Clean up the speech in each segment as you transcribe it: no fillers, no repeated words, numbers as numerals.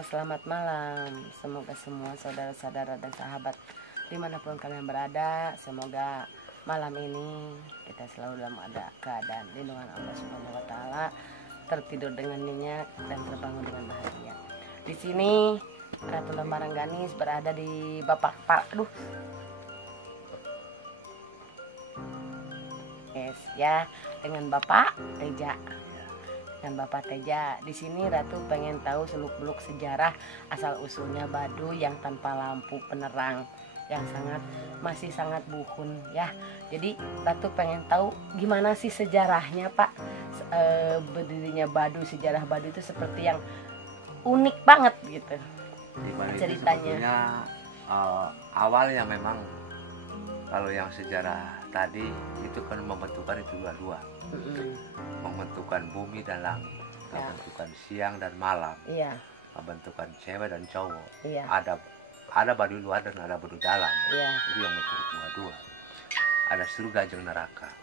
Halo, selamat malam. Semoga semua saudara-saudara dan sahabat dimanapun kalian berada, semoga malam ini kita selalu dalam keadaan lindungan Allah Subhanahu Wa Taala, tertidur dengan nyenyak dan terbangun dengan bahagia. Di sini Ratu Lembarang Ganis berada di dengan Bapak Teja. Dan Bapak Teja, di sini Ratu pengen tahu seluk-beluk sejarah asal usulnya Baduy yang tanpa lampu penerang, yang masih sangat bukun ya. Jadi Ratu pengen tahu gimana sih sejarahnya Pak, berdirinya Baduy, sejarah Baduy itu seperti yang unik banget gitu. Ceritanya. Awalnya memang kalau yang sejarah tadi itu kan membentukkan itu dua-dua. Membentukkan bumi dan langit, membentukkan siang dan malam, membentukkan cewek dan cowok. Ada Baduy luar dan ada Baduy dalam. Itu yang membentuk dua-dua. Ada surga dan neraka.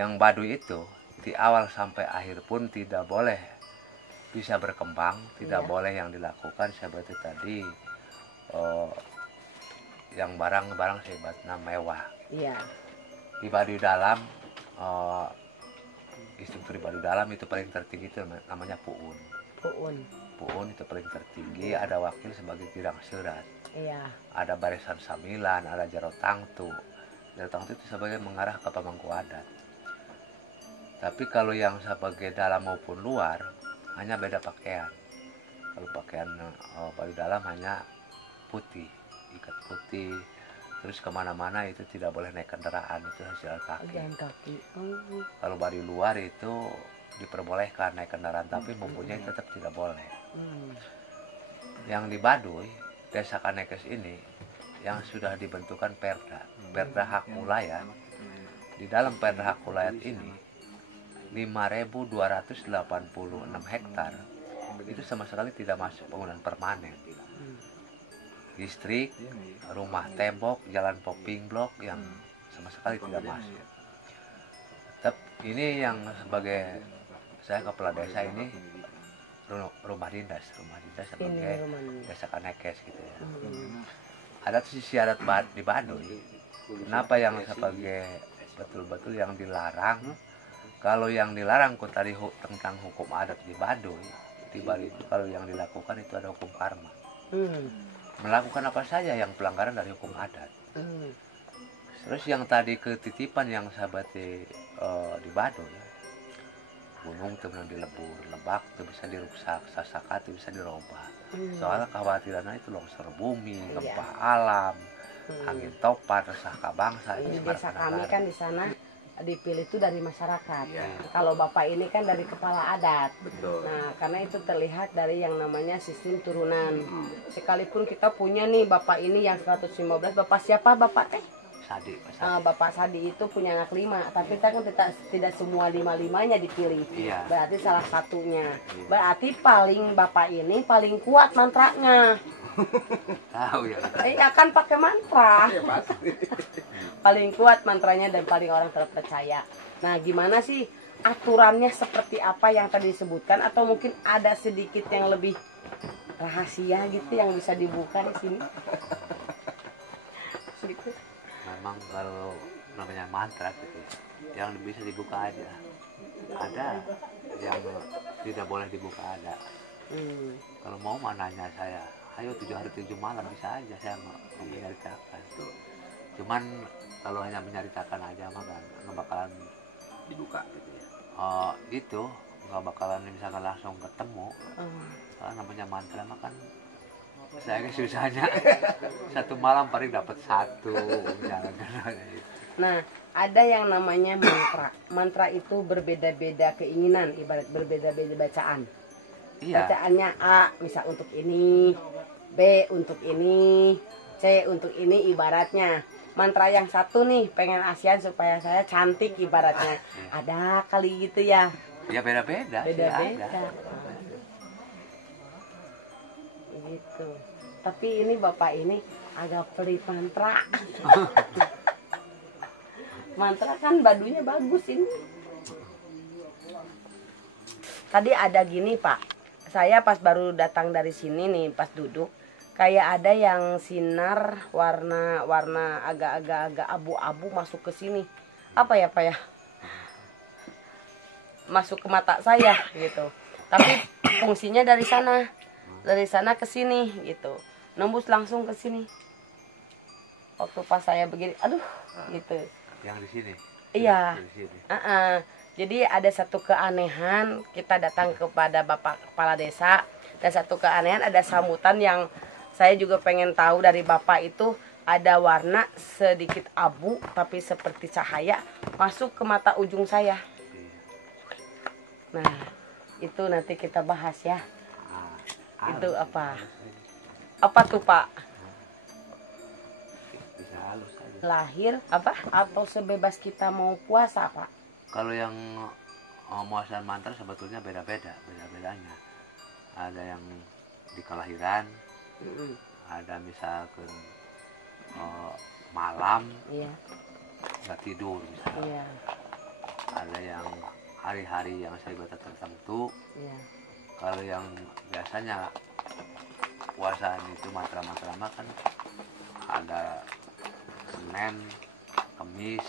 Yang Baduy itu di awal sampai akhir pun tidak boleh bisa berkembang, tidak boleh yang dilakukan seperti tadi yang barang-barang sifatnya mewah. Di Baduy dalam struktur Baduy dalam itu paling tertinggi itu namanya Puun. Puun itu paling tertinggi, ada wakil sebagai girang serat. Ada barisan samilan, ada jaro tangtu. Jaro tangtu itu sebagai mengarah ke pemangku adat. Tapi kalau yang sebagai dalam maupun luar hanya beda pakaian. Kalau pakaian Baduy dalam hanya putih, ikat putih. Terus kemana-mana itu tidak boleh naik kendaraan, itu harus jalan kaki. Kalau Baduy luar itu diperbolehkan naik kendaraan, tapi mempunyai tetap tidak boleh. Yang di Baduy, desa Kanekes ini, yang sudah dibentukan perda hak ulayat. Di dalam perda hak ulayat ini, 5.286 hektar, itu sama sekali tidak masuk bangunan permanen. Listrik, rumah tembok, jalan popping blok yang sama sekali tidak masuk. Tapi ini yang sebagai saya kepala desa ini rumah dinas sebagai desa Kanekes gitu ya. Ada sisi adat di Baduy. Kenapa yang sebagai betul-betul yang dilarang? Kalau yang dilarang tadi tentang hukum adat di Baduy, di Bali itu kalau yang dilakukan itu ada hukum karma. Melakukan apa saja yang pelanggaran dari hukum adat. Terus yang tadi ketitipan yang sahabat di Baduy, gunung itu bilang dilebur, lebak itu bisa dirusak, sasaka itu bisa dirubah. Soalnya kekhawatirannya itu longsor bumi, gempa alam, angin topan, resah bangsa. Ini desa kami kan di sana dipilih itu dari masyarakat. Kalau Bapak ini kan dari kepala adat. Nah, karena itu terlihat dari yang namanya sistem turunan. Sekalipun kita punya nih Bapak ini yang 115, Bapak siapa Bapak teh? Sadi. Bapak Sadi itu punya anak 5, tapi kita kan tidak semua 5-5-nya dipilih. Berarti salah satunya. Berarti Bapak ini paling kuat mantranya. Tahu ya. Iya kan pakai mantra. Paling kuat mantranya dan paling orang terpercaya. Nah, gimana sih aturannya seperti apa yang tadi disebutkan, atau mungkin ada sedikit yang lebih rahasia gitu yang bisa dibuka di sini? Sedikit. Memang kalau namanya mantra gitu, yang bisa dibuka aja. Ada yang tidak boleh dibuka ada. Kalau mau mananya saya, ayo 7 hari 7 malam bisa aja saya mau menyaritakan. Cuman kalau hanya menyaritakan aja mah kan nggak bakalan dibuka gitu ya. Itu nggak bakalan misalkan langsung ketemu. Karena namanya mantra mah kan saya susahnya 1 malam paling dapat 1 jangan. Nah, ada yang namanya mantra. Mantra itu berbeda-beda keinginan, ibarat berbeda-beda bacaan. Bacaannya A misal untuk ini, B untuk ini, C untuk ini, ibaratnya. Mantra yang satu nih pengen ASEAN supaya saya cantik ibaratnya. Ada kali gitu ya. Ya beda-beda. Gitu. Tapi ini Bapak ini agak pelit mantra. Mantra kan Baduynya bagus ini. Tadi ada gini Pak, saya pas baru datang dari sini nih, pas duduk kayak ada yang sinar warna agak abu-abu masuk ke sini. Apa ya Pak ya? Masuk ke mata saya gitu. Tapi fungsinya dari sana ke sini gitu. Nembus langsung ke sini. Waktu pas saya begini, aduh gitu. Yang di sini. Iya. Di sini. Jadi ada satu keanehan, kita datang kepada Bapak Kepala Desa, dan satu keanehan ada sambutan yang saya juga pengen tahu dari Bapak itu, ada warna sedikit abu tapi seperti cahaya masuk ke mata ujung saya. Nah, itu nanti kita bahas ya. Itu apa? Apa tuh Pak? Bisa halus aja. Lahir apa? Atau sebebas kita mau puasa Pak? Kalau yang muasan mantra sebetulnya bedanya. Ada yang di kelahiran, ada misalkan malam, Iya. nggak tidur misalnya. Iya. Ada yang hari-hari yang saya buat tertentu. Iya. Kalau yang biasanya puasaan itu mantra-mantra kan ada Senin, Kamis,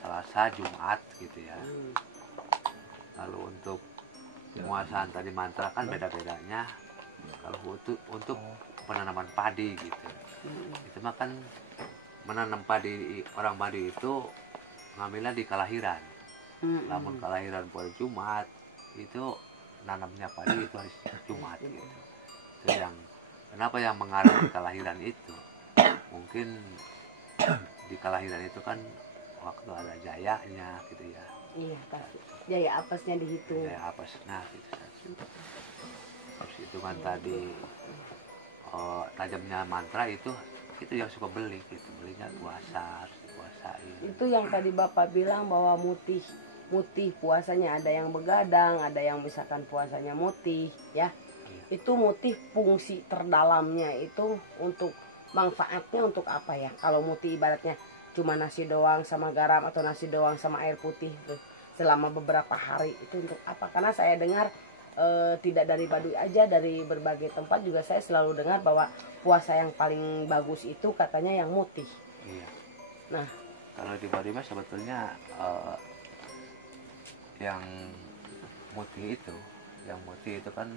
Selasa, Jumat gitu ya. Lalu untuk muasaan tadi mantra kan beda-bedanya. Kalau untuk penanaman padi gitu, itu mah kan menanam padi, orang padi itu ngambilnya di kelahiran. Namun kelahiran pada Jumat itu nanamnya padi itu harus Jumat gitu. Itu yang kenapa yang mengarah di kelahiran itu, mungkin di kelahiran itu kan waktu ada jayanya gitu ya. Iya pasti. Jaya apesnya dihitung. Jaya apes, nah gitu. Terus itu kan tadi tajamnya mantra itu yang suka beli gitu, belinya puasa, harus dipuasain. Itu yang tadi Bapak bilang bahwa mutih puasanya, ada yang begadang, ada yang misalkan puasanya mutih ya. Itu mutih fungsi terdalamnya itu untuk manfaatnya untuk apa ya? Kalau mutih ibaratnya cuma nasi doang sama garam atau nasi doang sama air putih tuh selama beberapa hari, itu untuk apa? Karena saya dengar tidak dari Baduy aja, dari berbagai tempat juga saya selalu dengar bahwa puasa yang paling bagus itu katanya yang mutih. Iya. Nah, kalau di Baduy mah sebetulnya yang mutih itu kan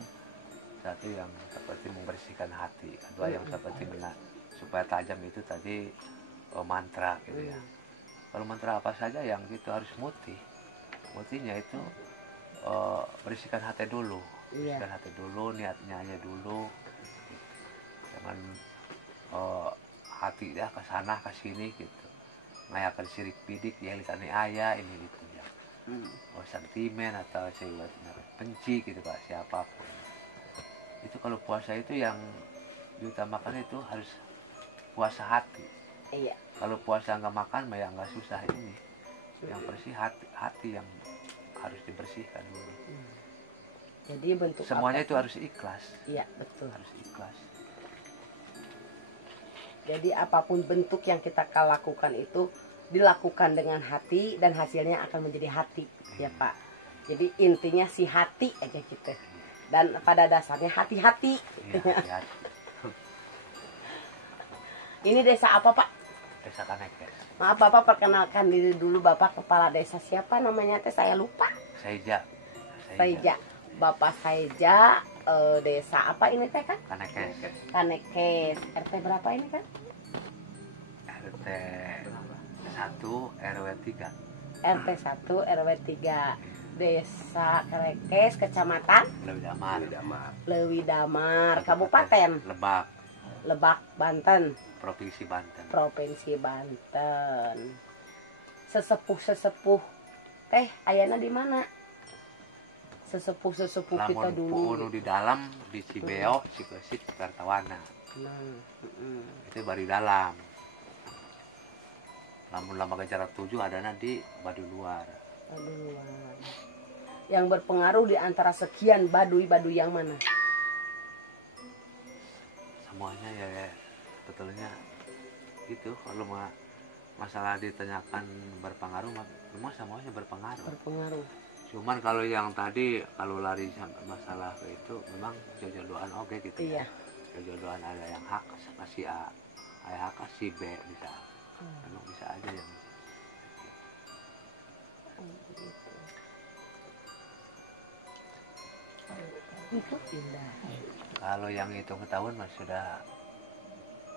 satu yang seperti membersihkan hati, kedua yang seperti supaya tajam itu tadi mantra gitu ya. Kalau mantra apa saja yang gitu harus mutihnya itu bersihkan hati dulu, bersihkan hati dulu, niatnya aja dulu, jangan hati ya ke sana ke sini gitu, ngayakan sirik bidik yang ditani ayah ini gitu ya. Sentimen atau saya benci gitu Pak siapapun. Itu kalau puasa itu yang diutamakan itu harus puasa hati. iya. Kalau puasa nggak makan ya nggak susah ini. Yang bersih hati yang harus dibersihkan dulu. Jadi bentuk semuanya apa? Itu harus ikhlas. Iya betul. Harus ikhlas. Jadi apapun bentuk yang kita lakukan itu dilakukan dengan hati dan hasilnya akan menjadi hati ya Pak. Jadi intinya si hati aja gitu. Dan pada dasarnya hati-hati. Iya, hati-hati. Ini desa apa Pak? Desa Kanekes. Maaf Bapak, perkenalkan diri dulu Bapak, kepala desa siapa namanya teh, saya lupa. Saija. Bapak Saija, desa apa ini teh kan? Kanekes. RT berapa ini kan? RT 1 RW 3. RT 1 RW 3. Desa Kanekes, Kecamatan Lewi Damar, Kabupaten Lebak, Banten. Provinsi Banten. Sesepuh teh ayana di mana? Sesepuh kita dulu. Di dalam di Cibeo, Cikesik, Kartawana. Itu baru dalam. Lamun lama ke jarak 7 adanya di Baduy luar. Yang berpengaruh di antara sekian Baduy yang mana? Semuanya ya betulnya itu. Kalau masalah ditanyakan berpengaruh, semua semuanya berpengaruh. Cuman kalau yang tadi kalau lari sampai masalah itu memang jodohan oke gitu ya. Iya. Jodohan ada yang hak kasih A, ada hak kasih B bisa. Memang bisa aja yang Itu indah. kalau yang hitung tahun mah sudah,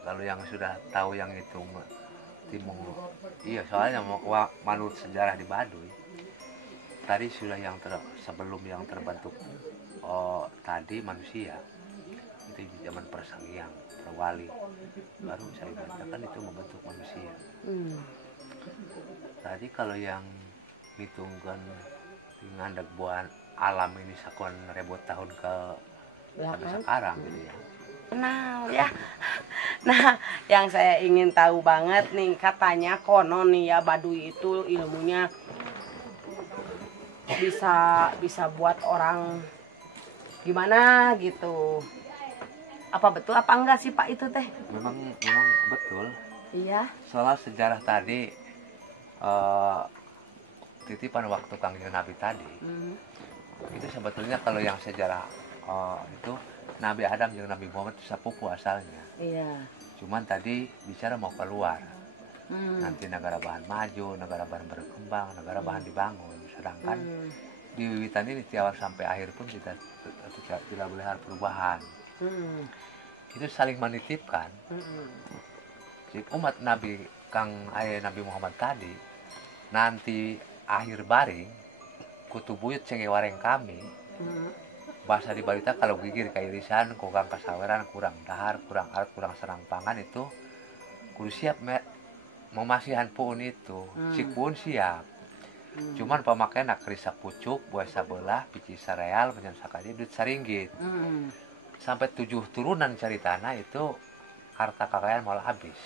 kalau yang sudah tahu yang hitung timung, iya soalnya menurut sejarah di Baduy tadi sudah yang sebelum yang terbentuk tadi manusia itu di zaman Persangiang Perwali baru saya bacakan itu membentuk manusia. Tadi kalau yang hitungkan dengan buan alam ini sakuan ribu tahun ke sampai sekarang gitu ya. Kenal ya. Nah, yang saya ingin tahu banget nih, katanya konon nih ya Baduy itu ilmunya bisa buat orang gimana gitu. Apa betul apa enggak sih Pak itu teh? Memang betul. Iya. Soal sejarah tadi titipan waktu Kangjeng Nabi tadi. Itu sebetulnya kalau yang sejarah itu Nabi Adam dan Nabi Muhammad itu sepupu asalnya. Iya. Cuman tadi bicara mau keluar. Nanti negara bahan maju, negara bahan berkembang, negara bahan dibangun. Sedangkan di wiwitan ini tiap sampai akhir pun tidak boleh ada perubahan. Itu saling menitipkan. Umat Nabi Nabi Muhammad tadi nanti akhir baring kutubuyut cengewareng kami. Bahasa di Balita kalau gigir kairisan, kurang kasaweran, kurang dahar, kurang alat, kurang serang pangan itu kudu siap memasihan puun itu. Cik puun siap. Cuman pemakaian nak kerisa pucuk, buah sabelah, pici sereal, macam sakadi, duit saringgit. Sampai 7 turunan cari tanah itu harta kekayaan malah habis.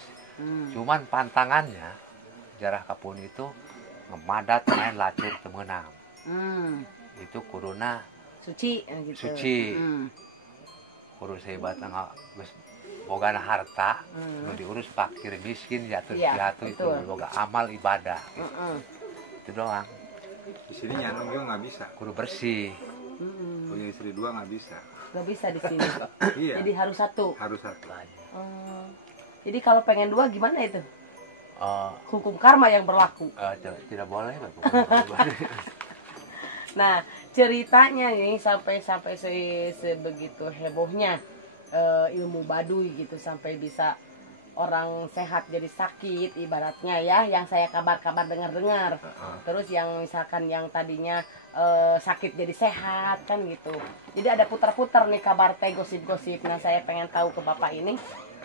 Cuman pantangannya jarah kapun itu ngemadat main lacur temenang. Itu kuruna Suci gitu. Suci. Kudu saya batang bogana harta, diurus fakir miskin jatuh jatuh itu boga amal ibadah. Gitu. Itu doang. Di sini nyanong juga nggak bisa. Kudu bersih. Punya istri 2 nggak bisa. Nggak bisa di sini. Iya. Jadi harus 1. Harus 1. Jadi kalau pengen 2 gimana itu? Hukum karma yang berlaku. Tidak boleh. Nah, ceritanya nih sampai sebegitu hebohnya ilmu Baduy gitu sampai bisa orang sehat jadi sakit ibaratnya ya, yang saya kabar-kabar dengar-dengar. Terus yang misalkan yang tadinya sakit jadi sehat kan gitu. Jadi ada putar-putar nih kabar teh gosip-gosip. Nah, saya pengen tahu ke Bapak ini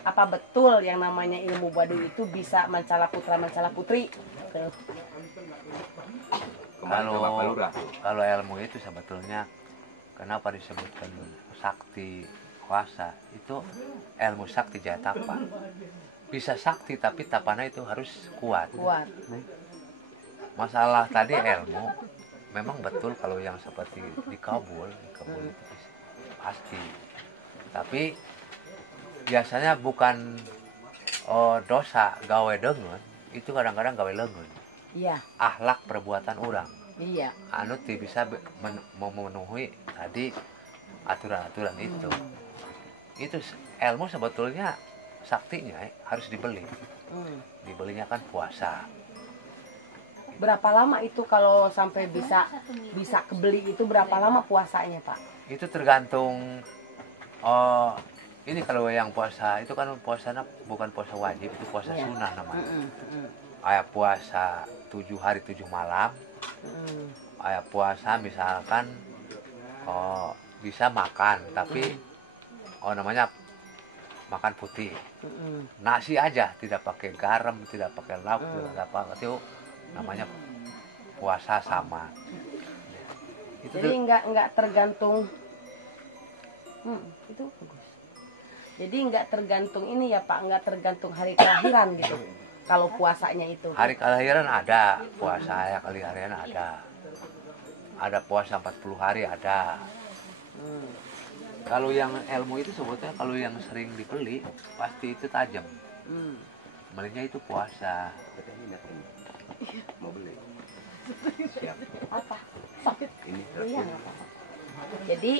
apa betul yang namanya ilmu Baduy itu bisa mencala putra mencala putri? Kalau ilmu itu sebetulnya kenapa disebutkan sakti kuasa itu ilmu sakti jaya tapa. Bisa sakti tapi tapana itu harus kuat. Masalah tadi ilmu memang betul kalau yang seperti di Kabul itu pasti. Tapi biasanya bukan dosa gawe dengan itu kadang-kadang gawe lengan. Iya. Akhlak perbuatan orang. Iya. Anu bisa memenuhi tadi aturan-aturan itu. Itu ilmu sebetulnya saktinya harus dibeli. Dibelinya kan puasa. Berapa lama itu kalau sampai bisa kebeli itu berapa lama puasanya Pak? Itu tergantung. Ini kalau yang puasa itu kan puasanya bukan puasa wajib, itu puasa sunnah namanya. Kayak puasa 7 hari 7 malam. Kayak puasa misalkan bisa makan tapi namanya makan putih. Nasi aja tidak pakai garam, tidak pakai lauk, tidak apa itu namanya puasa sama. Itu jadi nggak tergantung. Itu bagus. Jadi nggak tergantung ini ya Pak, nggak tergantung hari kelahiran gitu. Kalau puasanya itu. Hari kelahiran ada, puasa ya kelahiran ada. Ada puasa 40 hari ada. Kalau yang ilmu itu sebetulnya kalau yang sering dibeli pasti itu tajam. Belinya itu puasa. Mau beli? Apa? sakit. Ini Iya, nggak apa-apa. Jadi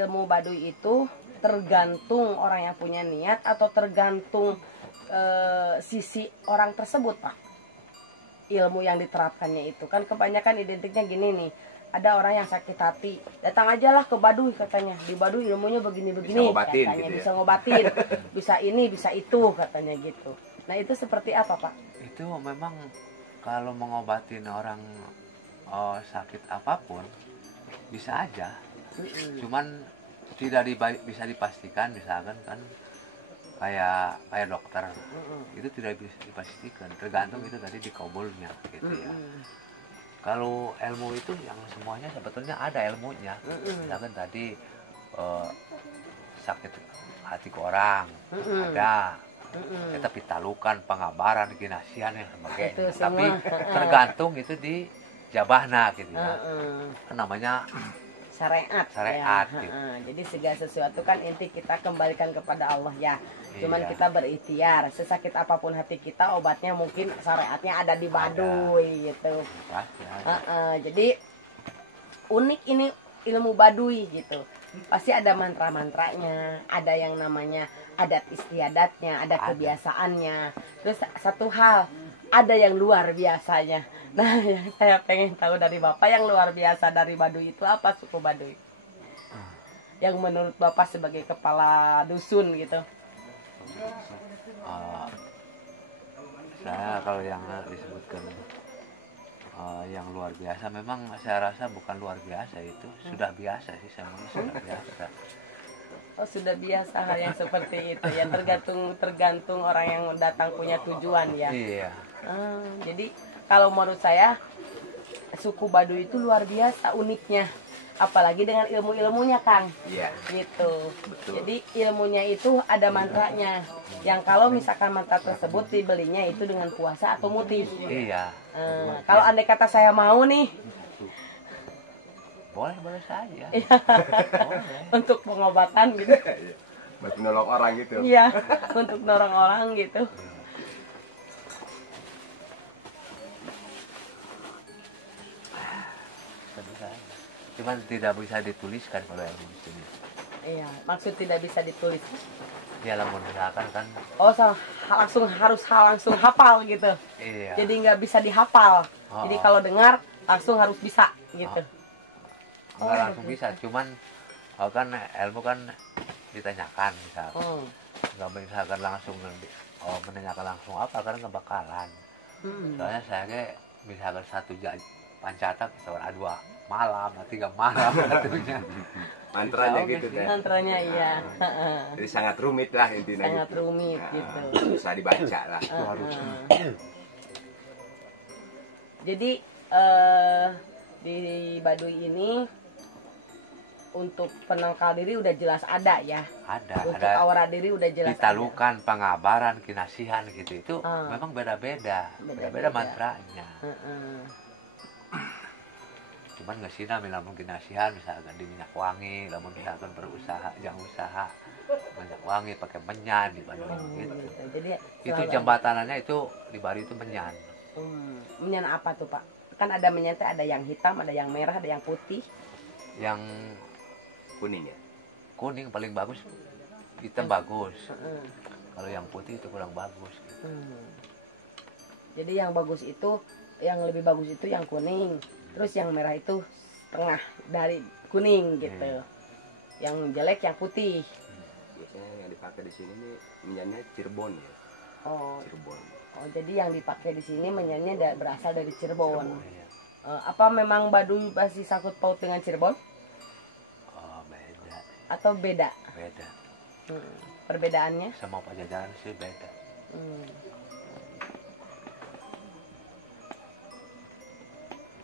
ilmu Baduy itu tergantung orang yang punya niat atau tergantung sisi orang tersebut, Pak. Ilmu yang diterapkannya itu kan kebanyakan identiknya gini nih. Ada orang yang sakit hati, datang aja lah ke Baduy katanya. Di Baduy ilmunya begini-begini, Bisa ngobatin, katanya gitu ya. bisa ngobatin, bisa ini, bisa itu, katanya gitu. Nah itu seperti apa, Pak? Itu memang kalau mengobatin orang sakit apapun bisa aja. Cuman tidak bisa dipastikan, misalkan kan kayak dokter itu tidak bisa dipastikan, tergantung itu tadi dikabulnya gitu ya. Kalau ilmu itu yang semuanya sebetulnya ada ilmunya. Misalkan tadi sakit hati ke orang ada, kita pitalukan, pengabaran, kinasian yang sebagainya. Itu Tapi semua. tergantung itu di jabahna gitu ya. Kan namanya Syariat, Syariat, ya. gitu. Jadi segala sesuatu kan inti kita kembalikan kepada Allah ya. Cuman Iya. kita berikhtiar, sesakit apapun hati kita, obatnya mungkin syariatnya ada di Baduy gitu. pasti ada. Jadi unik ini ilmu Baduy gitu. Pasti ada mantra-mantranya, ada yang namanya adat istiadatnya, ada kebiasaannya. Terus satu hal, ada yang luar biasanya. Nah, yang saya pengen tahu dari Bapak, yang luar biasa dari Baduy itu apa, suku Baduy? Yang menurut Bapak sebagai kepala dusun gitu. Saya kalau yang disebutkan yang luar biasa, memang saya rasa bukan luar biasa, itu sudah biasa sih, semuanya sudah biasa. Oh, sudah biasa hal yang seperti itu ya, tergantung orang yang datang punya tujuan ya. Iya. Jadi kalau menurut saya suku Baduy itu luar biasa uniknya, apalagi dengan ilmu-ilmunya, Kang. Iya. Gitu. Betul. Jadi ilmunya itu ada mantranya, yang kalau misalkan mantra tersebut dibelinya itu dengan puasa atau mutih. Iya. Kalau andai kata saya mau nih Boleh saja. Boleh. untuk pengobatan gitu, Buat menolong orang gitu. iya, untuk dorong orang gitu. Bisa. Cuman tidak bisa dituliskan kalau ilmu di sini. Iya, maksud tidak bisa ditulis. Ya lamun misalkan kan. Oh, langsung hafal gitu. Iya. Jadi nggak bisa dihafal. Oh. Jadi kalau dengar langsung harus bisa gitu. Nggak langsung bisa, cuman kan ilmu kan ditanyakan misalkan. Nggak misalkan langsung menanyakan langsung apa, karena nggak bakalan. Soalnya saya kayak misalkan satu pancata ada 2 malam, 3 malam satunya. Mantranya gitu deh. Mantranya iya. Jadi sangat rumit lah intinya. Sangat Gitu. rumit gitu. Susah dibaca lah. Jadi di Baduy ini untuk penangkal diri udah jelas ada ya. Untuk Ada aura diri udah jelas ditalukan, pengabaran, kinasihan gitu. Itu Ah. memang beda-beda. Beda-beda. Beda-beda mantranya. ada. Cuman nggak sih lamun kinasihan misalkan di minyak wangi, lamun misalkan berusaha, jangan usaha minyak wangi pakai menyan di Bandung gitu. Gitu. Jadi Itu selalu jambatanannya itu di Bali itu menyan. menyan apa tuh, Pak? Kan ada menyan teh, ada yang hitam, ada yang merah, ada yang putih. Yang Kuning ya. kuning paling bagus, hitam bagus. Kalau yang putih itu kurang bagus. Gitu. Jadi yang bagus itu, yang lebih bagus itu yang kuning. Terus yang merah itu setengah dari kuning gitu. Yang jelek yang putih. Biasanya yang dipakai di sini nih menyanyi Cirebon ya. Oh, Cirebon. jadi yang dipakai di sini menyanyi berasal dari Cirebon. Iya. Apa memang Baduy masih sangkut paut dengan Cirebon? Oh beda, Atau beda? beda. Perbedaannya? Sama Pajajaran sih beda.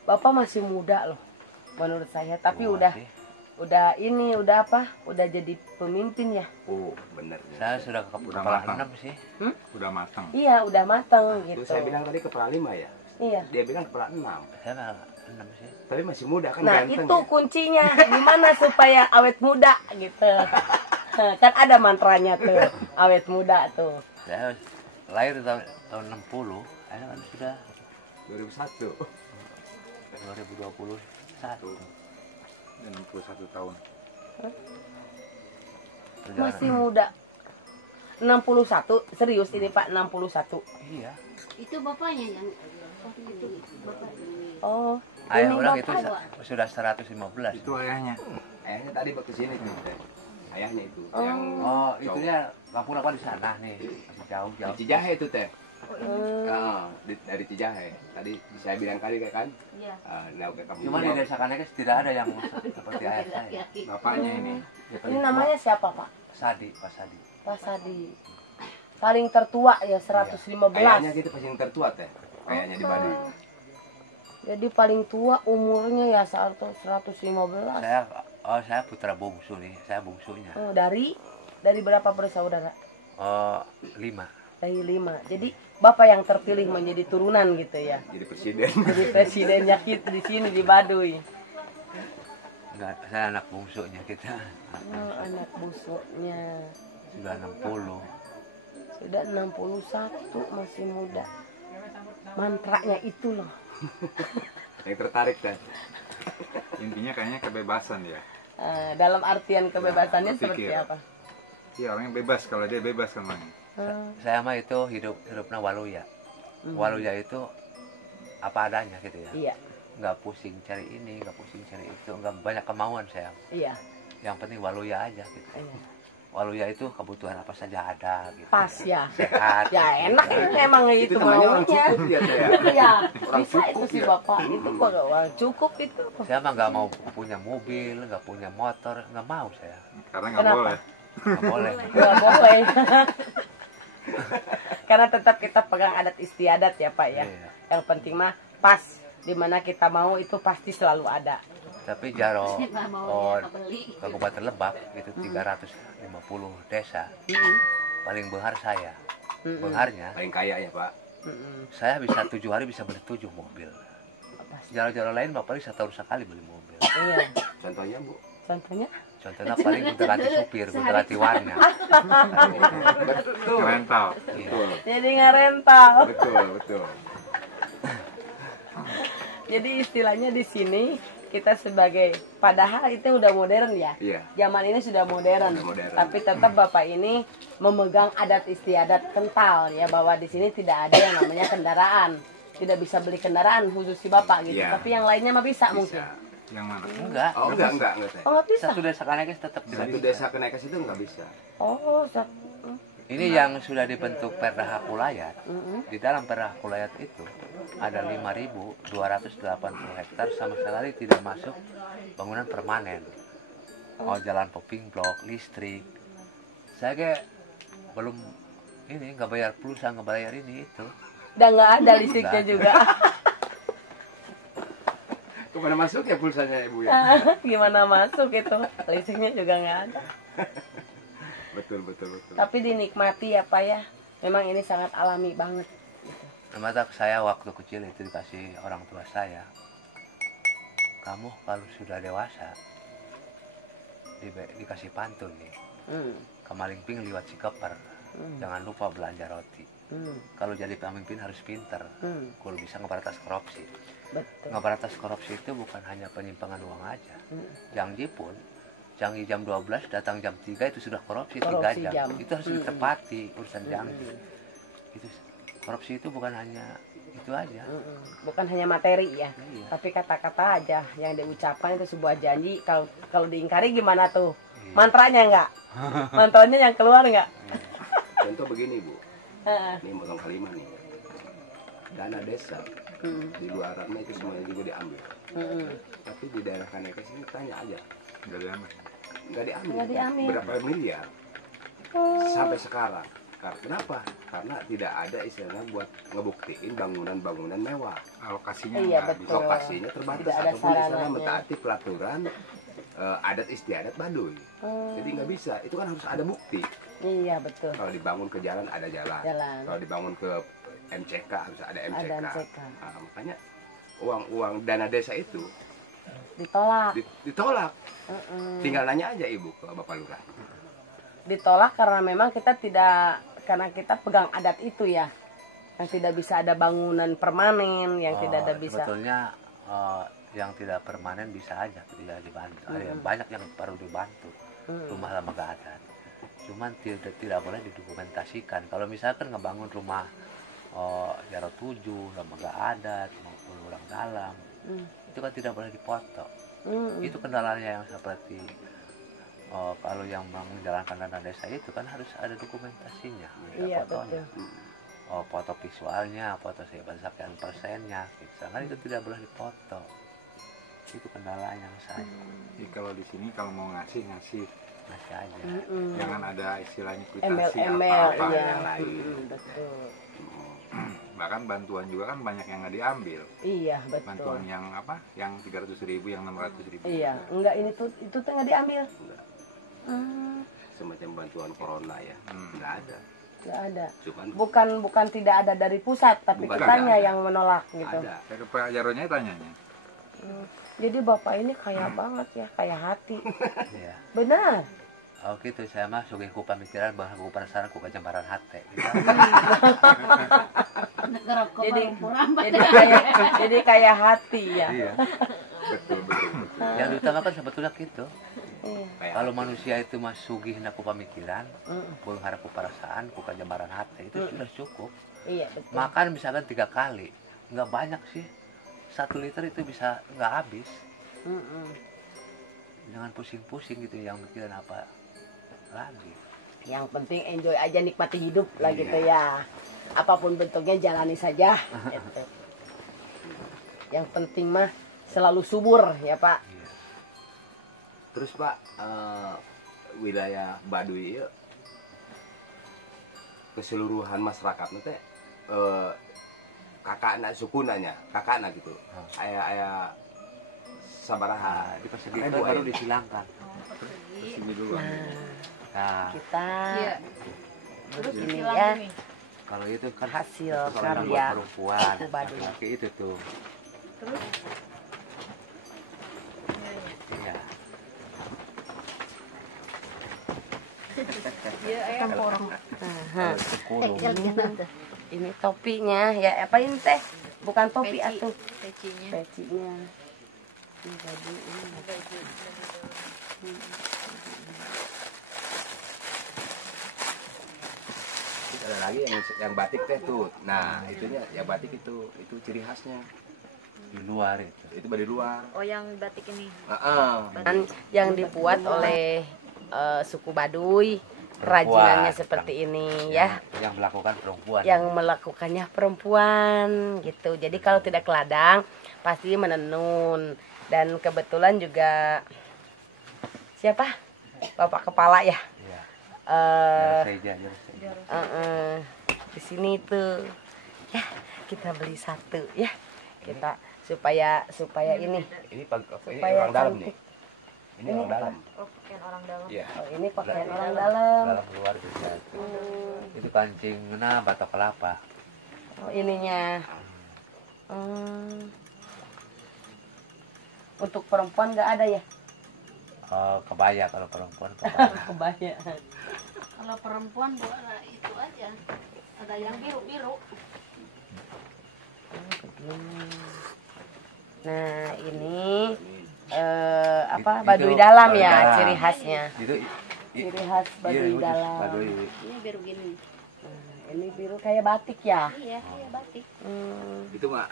Bapak masih muda loh, menurut saya. Tapi Tua udah sih. udah apa? Udah jadi pemimpin ya? Oh bener. Saya sudah ke Udah kepala matang. 6 sih. Udah matang. Iya, udah matang Itu gitu. saya bilang tadi kepala 5 ya. Iya. Dia bilang kepala 6. Saya nggak 6 sih. Tapi masih muda kan, Nah, ganteng itu ya. kuncinya. Gimana supaya awet muda gitu. Kan ada mantranya tuh, awet muda tuh. Saya lahir tahun 60, saya kan sudah 2001. 2020 61. 61 tahun. Masih muda. 61, serius ini Pak, 61. Iya. Itu bapaknya yang itu bapak. Oh, Ayah ini orang bapak. itu sudah 115. Itu ayahnya. Ayahnya tadi waktu sini tuh. Teh. Ayahnya itu Oh. yang Oh, itu ya kampung apa di sana nih. Masih jauh. di Cijahe itu teh. Hmm. Dari Cijahe. Tadi saya bilang kali kan. Iya. Nah, ke kampung. Cuma di desa Kanekes tidak ada yang seperti ayah saya. Bapaknya ini. Ini namanya siapa Pak? Sadi, Pak Sadi. Pak Sadi. Paling tertua ya 115. Ayahnya gitu pasti yang tertua teh. Kayaknya di Baduy. Jadi paling tua umurnya ya 115. Saya putra bungsu nih, saya bungsunya. Oh, dari berapa bersaudara? 5. Dari 5. Jadi Bapak yang terpilih menjadi turunan gitu ya. Jadi presiden. Jadi presidennya kita di sini di Baduy. Enggak, saya anak bungsunya kita. Oh, anak busuknya. Sudah 60. Sudah 61, masih muda. Mantranya itu loh. Yang tertarik teh. Intinya kayaknya kebebasan ya. Dalam artian kebebasannya Ya, aku seperti pikir. apa? Iya, orangnya bebas kalau dia bebas kan Bang. Saya mah itu hidupnya waluya. Waluya itu apa adanya gitu ya. Iya, Nggak pusing cari ini, nggak pusing cari itu, nggak banyak kemauan saya. iya. Yang penting waluya aja gitu. Iya. Waluya itu kebutuhan apa saja ada gitu. Pas ya. Sehat. Ya enak ini emang itu namanya orang maunya. cukup ya teh. Iya, Orang bisa itu cukup si ya. Bapak. Itu kok orang cukup itu. Saya mah nggak mau punya mobil, nggak punya motor, nggak mau saya. Karena nggak Kenapa? boleh. Nggak boleh. Nggak boleh. Karena tetap kita pegang adat istiadat ya Pak ya. Iya. Yang penting mah pas dimana kita mau itu pasti selalu ada. Tapi Jaro Nggak mau oh, dia kebeli. Kabupaten Lebak itu 350 desa. Paling benghar saya. Bengharnya Paling kaya ya Pak. saya bisa 7 hari bisa beli 7 mobil. Jaro-jaro lain Bapak bisa tahun sekali beli mobil. Iya. Contohnya Bu. Contohnya Contohnya paling gonta ganti supir, gonta ganti warna. Rental. Iya. Betul. jadi ngarental. Betul. Jadi istilahnya di sini kita sebagai padahal itu udah modern ya. Iya. Zaman ini sudah modern. Sudah modern. Tapi tetap Bapak ini memegang adat istiadat kental ya bahwa di sini tidak ada yang namanya kendaraan. Tidak bisa beli kendaraan khusus si Bapak gitu. Iya. Tapi yang lainnya mah bisa mungkin. Yang mana? Enggak. Oh enggak teh. Oh nggak bisa. Satu desa Kanekes tetap tidak Satu bisa. desa Kenekes itu enggak bisa. Oh, Ini yang sudah dibentuk Perda Hakulayat. Di dalam Perda Hakulayat itu ada 5.280 hektar sama sekali tidak masuk bangunan permanen. Oh, jalan poping blok, listrik. Saya kayak belum ini nggak bayar pulsa, nggak bayar ini itu. udah nggak ada listriknya Nggak ada. juga. Kemana masuk ya pulsanya Ibu ya? Gimana masuk itu? Listriknya juga nggak ada. Betul. Tapi dinikmati ya Pak ya. Memang ini sangat alami banget. Mata saya waktu kecil itu dikasih orang tua saya. Kamu kalau sudah dewasa dikasih pantun nih. Kemalingping liwat Cikeper. Jangan lupa belanja roti. Kalau jadi pemimpin harus pinter. Kalau bisa ngeberantas korupsi. Betul. Ngeberantas korupsi itu bukan hanya penyimpangan uang aja. Janji pun, janji jam 12 datang jam 3 itu sudah korupsi 3 Korupsi jam. jam. Itu harus ditepati urusan janji. Itu korupsi itu bukan hanya itu aja. Bukan hanya materi ya, Iya. tapi kata-kata aja yang diucapkan itu sebuah janji. Kalau diingkari gimana tuh? Iya. Mantranya enggak? Mantranya yang keluar enggak? Contoh begini Bu. Heeh. Ini potong kalimat nih. Dana desa di luarannya itu semuanya juga diambil. Tapi di daerah Kanekes ini tanya aja. Nggak diambil. Nggak diambil. Nggak diambil. Berapa miliar? Sampai sekarang. Kenapa? Karena tidak ada istilahnya buat ngebuktiin bangunan-bangunan mewah. Alokasinya Iya, nggak betul. Lokasinya terbatas Tidak ada ataupun istilahnya sarananya. mentaati pelaturan adat istiadat Baduy. Jadi nggak bisa. Itu kan harus ada bukti. Iya betul. Kalau dibangun ke jalan ada jalan. Jalan. Kalau dibangun ke MCK harus ada MCK. Ada MCK. Nah, makanya uang dana desa itu Ditolak. ditolak. Tinggal nanya aja Ibu ke Bapak Lurah. Ditolak karena memang kita tidak, karena kita pegang adat itu ya, yang tidak bisa ada bangunan permanen, yang tidak ada bisa. Sebetulnya yang tidak permanen bisa aja tidak dibantu. Ada banyak yang perlu dibantu rumah lembaga adat. Cuman tidak boleh didokumentasikan. Kalau misalkan ngebangun rumah Jarot 7, lembaga adat maupun orang dalam, itu kan tidak boleh dipoto. Itu kendalanya yang seperti kalau yang menjalankan dana desa itu kan harus ada dokumentasinya, ada Iya, fotonya. betul. Foto visualnya, foto sekian persennya, gitu. Kan itu tidak boleh dipoto. Itu kendalanya saya. Jadi kalau di sini kalau mau ngasih Masih aja. jangan ada istilahnya kwitansi Embel-embel, apa-apa ya. yang lain. Betul. Bahkan bantuan juga kan banyak yang nggak diambil. Iya, betul. Bantuan yang apa? Yang 300.000, yang 600.000. Iya, enggak ini tuh itu tuh nggak diambil. Semacam bantuan corona ya, nggak ada. Nggak ada. Cuman Bukan tidak ada dari pusat, tapi Bukan, kitanya ada. yang menolak gitu. ada. Saya ke Pak Jaronya tanyanya. Jadi bapak ini kaya banget ya, kaya hati. Iya. Benar. Oh gitu, saya mah suka ku pemikiran bahwa ku perasaan ku kejambaran hati. Gitu. Jadi kaya hati ya. Iya. Betul. Yang diutamakan sebetulnya gitu. Iya. Kayak Kalau manusia itu mah sugih na ku pemikiran, beunghara ku perasaan, ku kejambaran hati, itu sudah cukup. Iya, betul. Makan misalkan 3 kali, nggak banyak sih. 1 liter itu bisa nggak habis. Jangan pusing-pusing gitu yang mikirin apa lagi. Yang penting enjoy aja, nikmati hidup lah gitu ya. Apapun bentuknya jalani saja. Gitu. Yang penting mah selalu subur ya Pak. Iya. Terus Pak, wilayah Baduy ieu keseluruhan masyarakat teh kakakna sukunanya, kakakna gitu. Aya sabaraha Di Persegi baru disilangkan. Sini dulu. Nah, Kita Iya. terus ini ya kalau itu kan hasil kalau yang buat karya perempuan, suku Baduy. laki-laki itu tuh. Iya. Aha. Kurung. Ini topinya ya, apa ini teh? Bukan topi Peci. atuh, Pecinya. pecinya. Ini baju ini. Terus ada lagi yang batik teh tuh. Nah, itunya ya batik itu ciri khasnya. Di luar itu. Itu dari luar. Oh, yang batik ini. Heeh. Dan yang dibuat oleh suku Baduy, kerajinannya seperti ini ya. Yang melakukan perempuan. Yang melakukannya perempuan gitu. Jadi kalau tidak ke ladang pasti menenun. Dan kebetulan juga siapa? Bapak kepala ya. Iya. Eh, Jersey. di sini tuh ya kita beli satu ya, kita supaya ini Ini supaya orang dalam cantik. nih. Ini orang dalam. Oh, pakaian orang dalam. Iya. Oh, ini pakaian orang dalam. Dalam luar bisa. Itu kancing batok kelapa. Oh, ininya. Untuk perempuan nggak ada ya? Kebaya kalau perempuan kebaya. Kebaya. Kalau perempuan buat itu aja. Ada yang biru-biru. Nah ini apa Itu Baduy dalam Baduy ya, dalam. ciri khasnya. Itu Ciri khas Baduy khusus dalam. Baduy. Ini biru gini. Nah, ini biru kayak batik ya. Iya, kayak batik. Itu mah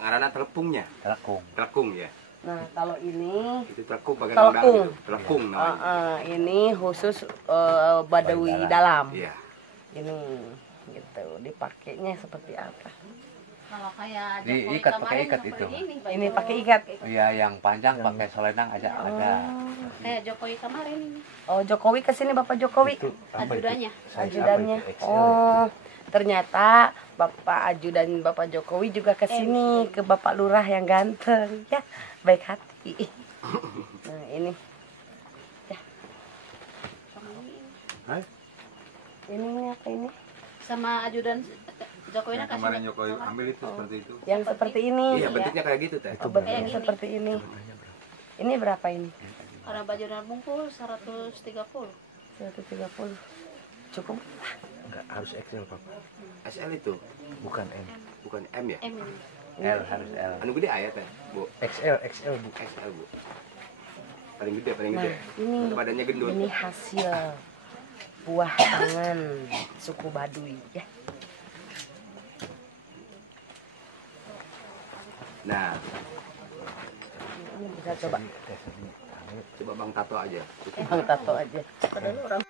ngaranna telepungnya. Telekung. Telekung ya. Nah kalau ini Itu telekung bagian orang dalam Telekung. itu. Telekung namanya. ini khusus Baduy dalam. Iya. Ini gitu, dipakainya seperti apa? Kalau kayak Diikat, Jokowi pakai kemarin ikat seperti itu. ini, Ini pakai ikat. Iya, yang panjang pakai selendang aja ada. Kayak Jokowi kemarin ini. Oh Jokowi kesini Bapak Jokowi, Ajudannya. ajudannya. Oh ternyata Bapak ajudan Bapak Jokowi juga kesini ke Bapak Lurah yang ganteng ya, baik hati. Nah ini, ya. Ini apa ini? Sama ajudan Jokowi Yang kemarin Jokowi ambil itu seperti itu. Yang seperti ini. Iya, bentuknya kayak gitu teh. Oh, bentuknya seperti ini. Ini berapa ini? Kalau baju dan bungkus 130. 130. Cukup. Enggak harus XL, Papa. SL itu Bukan M. bukan M ya? M ini. L harus L. Anu gede aya teh, Bu. XL Bu. XL, Bu. Paling gede. Nah, ini Badannya gendut. ini hasil buah tangan suku Baduy ya. Nah, Bisa coba coba Bang tato aja. Bang tato aja. Padahal orang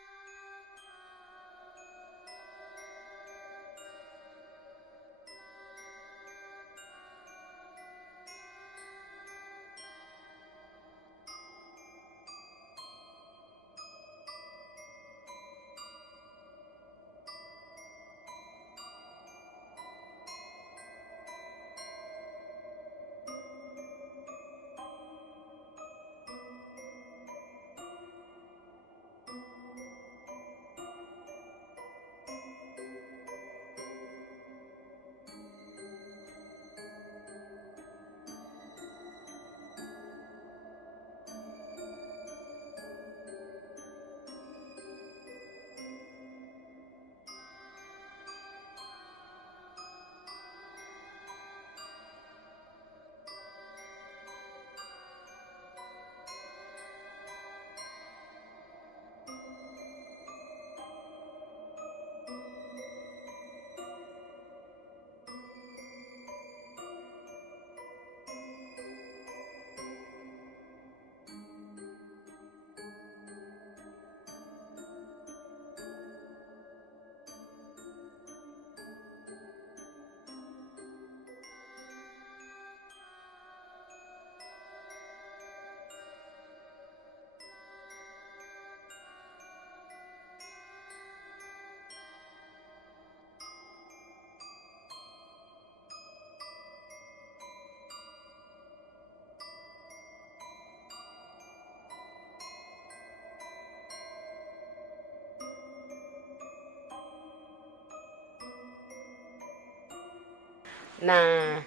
Nah,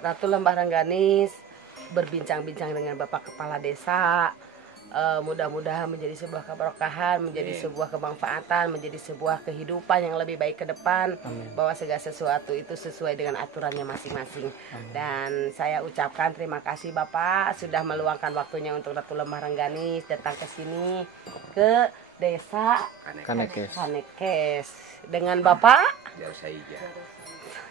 Ratu Lembah Rengganis berbincang-bincang dengan Bapak Kepala Desa. Mudah-mudahan menjadi sebuah keberkahan, menjadi sebuah kemanfaatan, menjadi sebuah kehidupan yang lebih baik ke depan. Bahwa segala sesuatu itu sesuai dengan aturannya masing-masing. Dan saya ucapkan terima kasih Bapak sudah meluangkan waktunya untuk Ratu Lembah Rengganis datang ke sini, ke Desa Kanekes dengan Bapak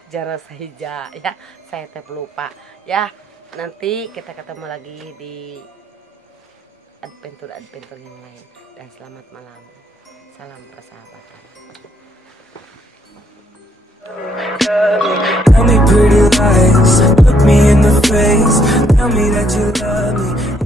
Jaro Sahija ya. Saya teh pelupa ya. Nanti kita ketemu lagi di adventure yang lain. Dan selamat malam. Salam persahabatan. Tell me pretty lies, look me in the face, tell me that you love me.